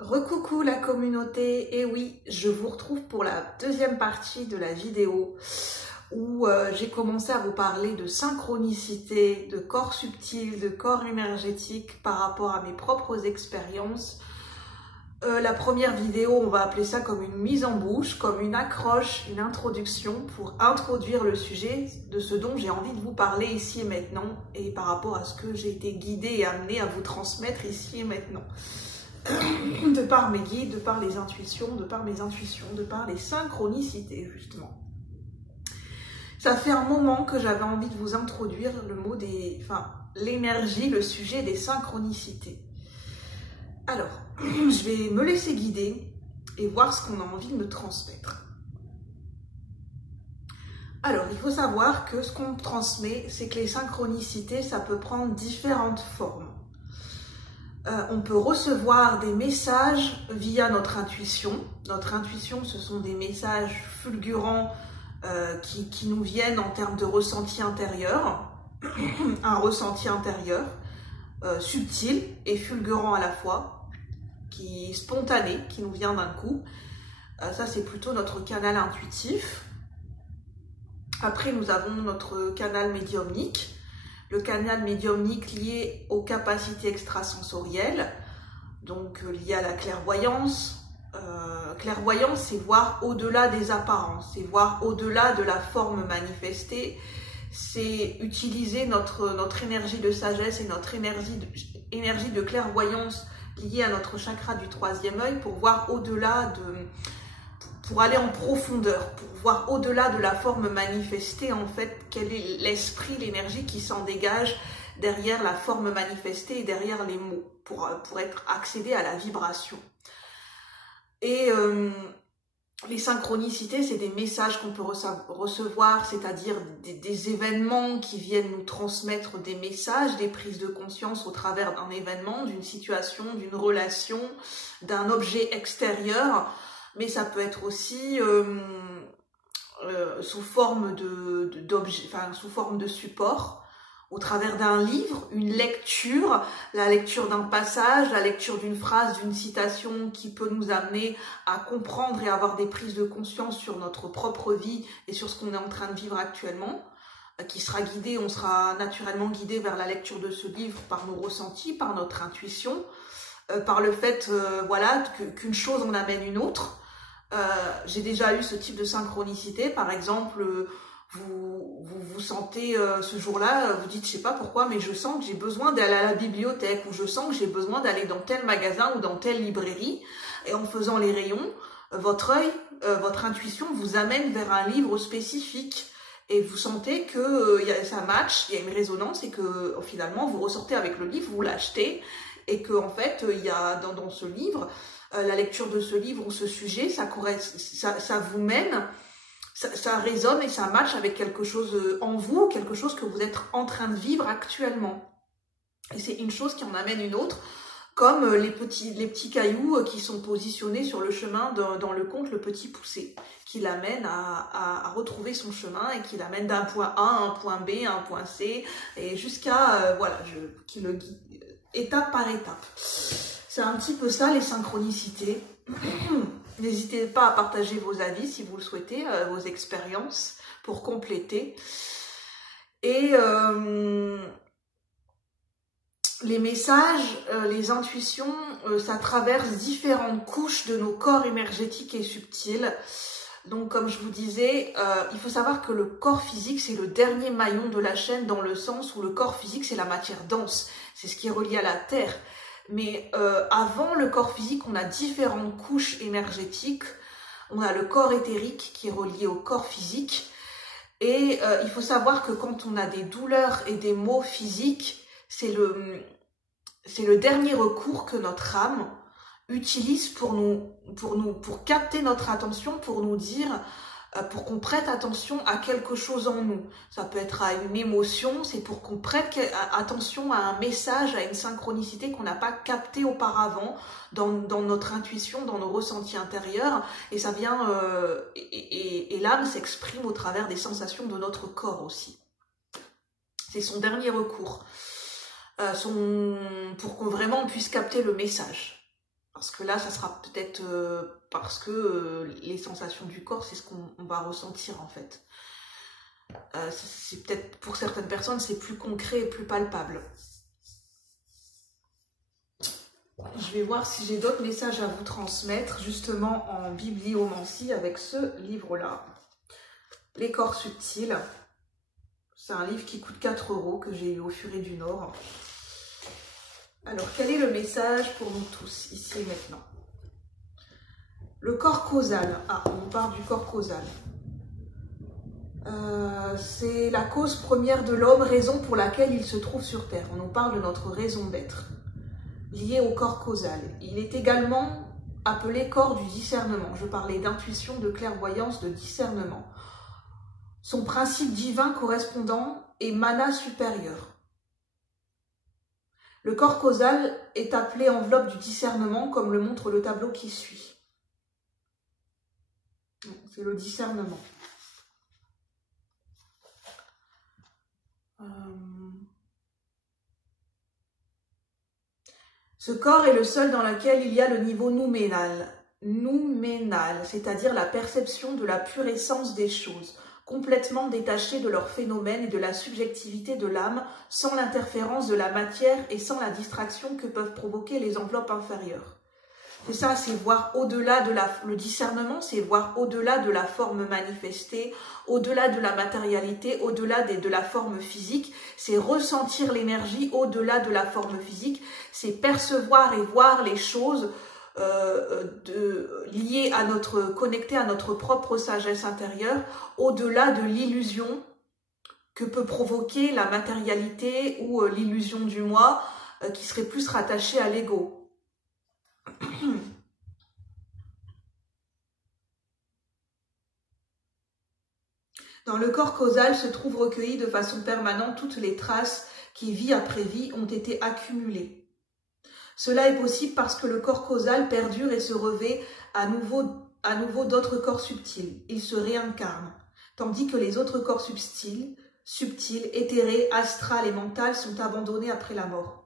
Recoucou la communauté, et oui, je vous retrouve pour la deuxième partie de la vidéo où j'ai commencé à vous parler de synchronicité, de corps subtil, de corps énergétique par rapport à mes propres expériences. La première vidéo, on va appeler ça comme une mise en bouche, comme une accroche, une introduction pour introduire le sujet de ce dont j'ai envie de vous parler ici et maintenant et par rapport à ce que j'ai été guidée et amenée à vous transmettre ici et maintenant. De par mes guides, de par les intuitions, de par mes intuitions, de par les synchronicités justement. Ça fait un moment que j'avais envie de vous introduire le mot l'énergie, le sujet des synchronicités. Alors, je vais me laisser guider et voir ce qu'on a envie de me transmettre. Alors, il faut savoir que ce qu'on transmet, c'est que les synchronicités, ça peut prendre différentes formes. On peut recevoir des messages via notre intuition. Notre intuition, ce sont des messages fulgurants qui nous viennent en termes de ressenti intérieur. Un ressenti intérieur subtil et fulgurant à la fois, qui est spontané, qui nous vient d'un coup. Ça, c'est plutôt notre canal intuitif. Après, nous avons notre canal médiumnique. Le canal médiumnique lié aux capacités extrasensorielles, donc lié à la clairvoyance. Clairvoyance, c'est voir au-delà des apparences, c'est voir au-delà de la forme manifestée, c'est utiliser notre énergie de sagesse et notre énergie de clairvoyance liée à notre chakra du troisième œil pour voir au-delà pour aller en profondeur, pour voir au-delà de la forme manifestée, en fait, quel est l'esprit, l'énergie qui s'en dégage derrière la forme manifestée et derrière les mots, pour accéder à la vibration. Et les synchronicités, c'est des messages qu'on peut recevoir, c'est-à-dire des événements qui viennent nous transmettre des messages, des prises de conscience au travers d'un événement, d'une situation, d'une relation, d'un objet extérieur. Mais ça peut être aussi sous forme sous forme de support, au travers d'un livre, une lecture, la lecture d'un passage, la lecture d'une phrase, d'une citation qui peut nous amener à comprendre et avoir des prises de conscience sur notre propre vie et sur ce qu'on est en train de vivre actuellement, qui sera guidé, on sera naturellement guidé vers la lecture de ce livre par nos ressentis, par notre intuition, par le fait qu'une chose en amène une autre. J'ai déjà eu ce type de synchronicité, par exemple, vous sentez ce jour-là, vous dites je sais pas pourquoi, mais je sens que j'ai besoin d'aller à la bibliothèque, ou je sens que j'ai besoin d'aller dans tel magasin ou dans telle librairie, et en faisant les rayons, votre œil, votre intuition vous amène vers un livre spécifique, et vous sentez que ça match, il y a une résonance, et que finalement vous ressortez avec le livre, vous l'achetez, et que en fait il y a dans ce livre, la lecture de ce livre ou ce sujet, ça vous mène, ça résonne et ça matche avec quelque chose en vous, quelque chose que vous êtes en train de vivre actuellement. Et c'est une chose qui en amène une autre, comme les petits cailloux qui sont positionnés sur le chemin dans le conte Le Petit Poucet, qui l'amène à retrouver son chemin et qui l'amène d'un point A à un point B, à un point C, et jusqu'à, qui le guide étape par étape. C'est un petit peu ça, les synchronicités. N'hésitez pas à partager vos avis si vous le souhaitez, vos expériences pour compléter. Et les messages, les intuitions, ça traverse différentes couches de nos corps énergétiques et subtils. Donc, comme je vous disais, il faut savoir que le corps physique, c'est le dernier maillon de la chaîne, dans le sens où le corps physique, c'est la matière dense. C'est ce qui est relié à la terre. Mais avant le corps physique, on a différentes couches énergétiques. On a le corps éthérique qui est relié au corps physique. Et il faut savoir que quand on a des douleurs et des maux physiques, c'est le dernier recours que notre âme utilise pour capter notre attention, pour nous dire, pour qu'on prête attention à quelque chose en nous. Ça peut être à une émotion, c'est pour qu'on prête attention à un message, à une synchronicité qu'on n'a pas captée auparavant dans notre intuition, dans nos ressentis intérieurs, et ça vient et l'âme s'exprime au travers des sensations de notre corps aussi. C'est son dernier recours, pour qu'on vraiment puisse capter le message. Parce que là, ça sera peut-être parce que les sensations du corps, c'est ce qu'on va ressentir en fait. C'est peut-être pour certaines personnes, c'est plus concret et plus palpable. Je vais voir si j'ai d'autres messages à vous transmettre, justement en bibliomancie avec ce livre-là. Les corps subtils. C'est un livre qui coûte 4 € que j'ai eu au Furet du Nord. Alors, quel est le message pour nous tous, ici et maintenant? Le corps causal. Ah, on parle du corps causal. C'est la cause première de l'homme, raison pour laquelle il se trouve sur Terre. On nous parle de notre raison d'être, liée au corps causal. Il est également appelé corps du discernement. Je parlais d'intuition, de clairvoyance, de discernement. Son principe divin correspondant est mana supérieur. Le corps causal est appelé enveloppe du discernement, comme le montre le tableau qui suit. C'est le discernement. Ce corps est le seul dans lequel il y a le niveau nouménal, c'est-à-dire la perception de la pure essence des choses, complètement détachée de leurs phénomènes et de la subjectivité de l'âme, sans l'interférence de la matière et sans la distraction que peuvent provoquer les enveloppes inférieures. C'est ça, c'est voir au-delà de le discernement, c'est voir au-delà de la forme manifestée, au-delà de la matérialité, au-delà de la forme physique, c'est ressentir l'énergie au-delà de la forme physique, c'est percevoir et voir les choses liées à connectées à notre propre sagesse intérieure, au-delà de l'illusion que peut provoquer la matérialité ou l'illusion du moi qui serait plus rattachée à l'ego. Dans le corps causal se trouvent recueillies de façon permanente toutes les traces qui, vie après vie, ont été accumulées. Cela est possible parce que le corps causal perdure et se revêt à nouveau d'autres corps subtils. Il se réincarne, tandis que les autres corps subtils, éthérés, astrales et mentales sont abandonnés après la mort.